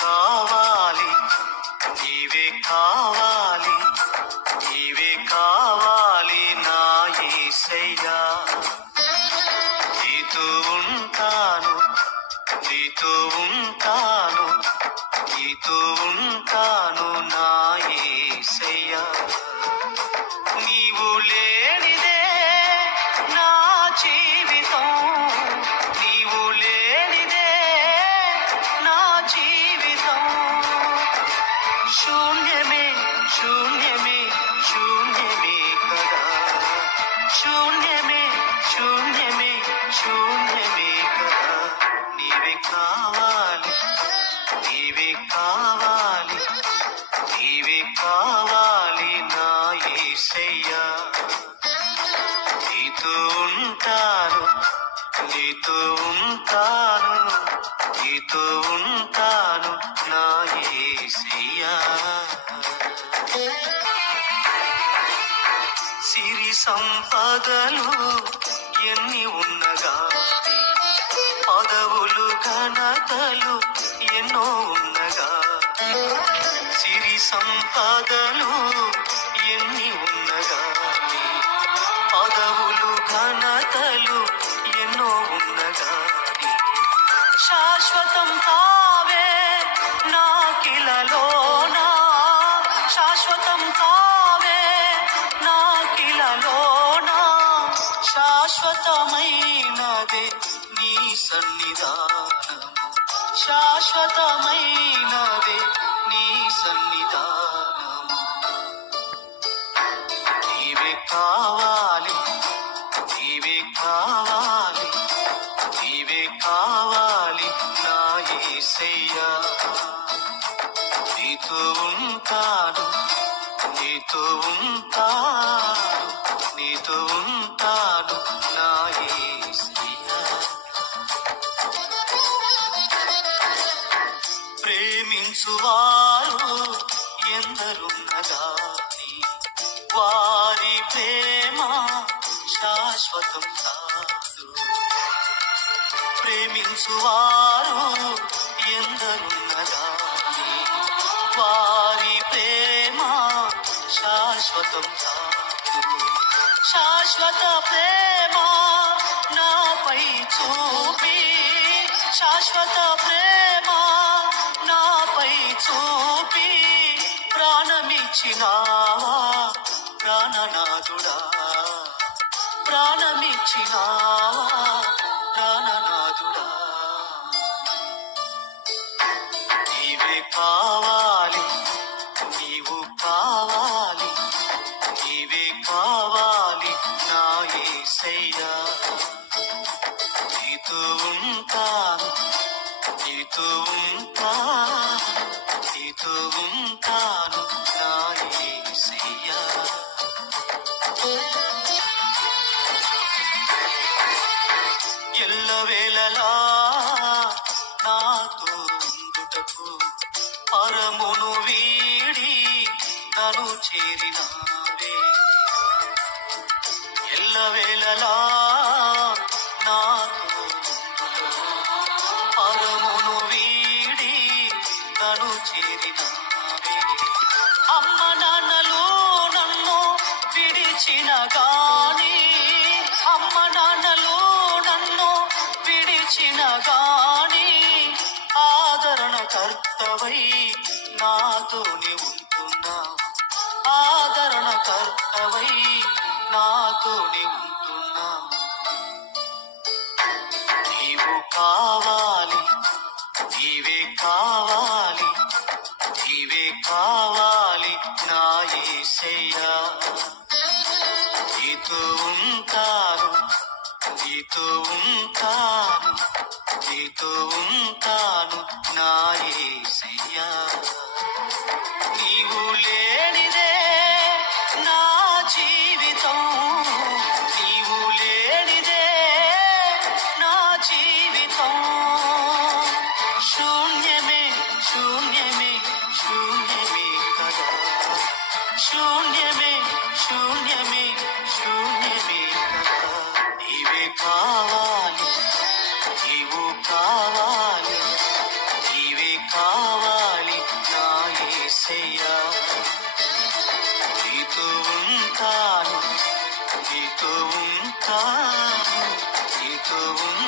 కావాలి, నీవే కావాలి, నీవే కావాలి నా యేసయ్యా. నీతో ఉంటాను, నీతో ఉంటాను, నీతో ఉంటాను నా యేసయ్యా. నీవు లేనిదే నా జీవితం, నీవు లేనిదే నా జీవితం శూన్యమే, శూన్యమే, శూన్యమే కదా. శూన్యమే, శూన్యమే, శూన్యమే కదా. నీవే కావాలి, నీవే కావాలి, నీవే కావాలి నా యేసయ్యా. నీతో ఉంటాను, నీతో ఉంటాను, నీతో ఉంటాను నా యేసయ్యా. సిరి సంపదలు ఎన్ని ఉన్నగాని, పదవులు ఘనతలు ఎన్నో ఉన్నగాని, సిరి సంపదలు ఎన్ని ఉన్నగాని, పదవులు ఘనతలు ఎన్నో ఉన్నగాని, శాశ్వతం కావే నాకిలలోనా, శాశ్వతం కావే నాకిలలోనా. శాశ్వతమైనదే నీ సన్నిధానము, శాశ్వతమైనదే నీ సన్నిధానము. నీవే కావాలి, నీవే కావాలి, నీవే కావాలి నా యేసయ్యా. నీతో ఉంటాను, నీతో ఉంటాను, నీతో ఉంటాను నా యేసయ్యా. ప్రేమించువారు ఎందరున్నగాని, వారి ప్రేమ శాశ్వతం కాదు. ప్రేమించువారు ఎందరున్నగాని, వారి ప్రేమ శాశ్వతం కాదు. శాశ్వత ప్రేమ నాపై చూపి, శాశ్వత ప్రేమ నాపై చూపి, ప్రాణమిచ్చినావా ప్రాణనాథుడా, ప్రాణమిచ్చినావా ప్రాణనాథుడా. నీవే కావాలి, నీవు కావాలి, నీవే కావాలి నా యేసయ్యా. నీతో ఉంటాను, నీతో ఉంటాను, నీతో ఉంటాను నా యేసయ్యా. ఎల్లవేళలా నాతో ఉండుటకు పరమును వీడి నన్ను చేరినావే. ఎల్లవేళలా నాతో ఉండుటకు పరమును వీడి నన్ను చేరినావే. అమ్మ నాన్నలు నన్ను విడిచిన గాని, అమ్మ నాన్నలు నన్ను విడిచిన గాని, ఆదరణ కర్తవై నాతోనే ఉంటున్నావు, ఆదరణ కర్తవై నాతోనే ఉంటున్నావు. నీవు కావాలి, నీవే కావాలి, నీవే కావాలి నా యేసయ్యా. నీతో ఉంటాను, నీతో ఉంటాను, నీతో ఉంటాను నా యేసయ్యా. నీవు లేనిదే నా జీవితం, నీవు లేనిదే నా జీవితం శూన్యమే, శూన్యమే, శూన్యమే కదా. శూన్యమే, శూన్యమే, శూన్యమే కదా. నీవే కావాలి, నీవు కావాలి, నీవే కావాలి. యేసయ్యా నీతో ఉంటాను నీతో ఉంటాను నీతో ఉంటాను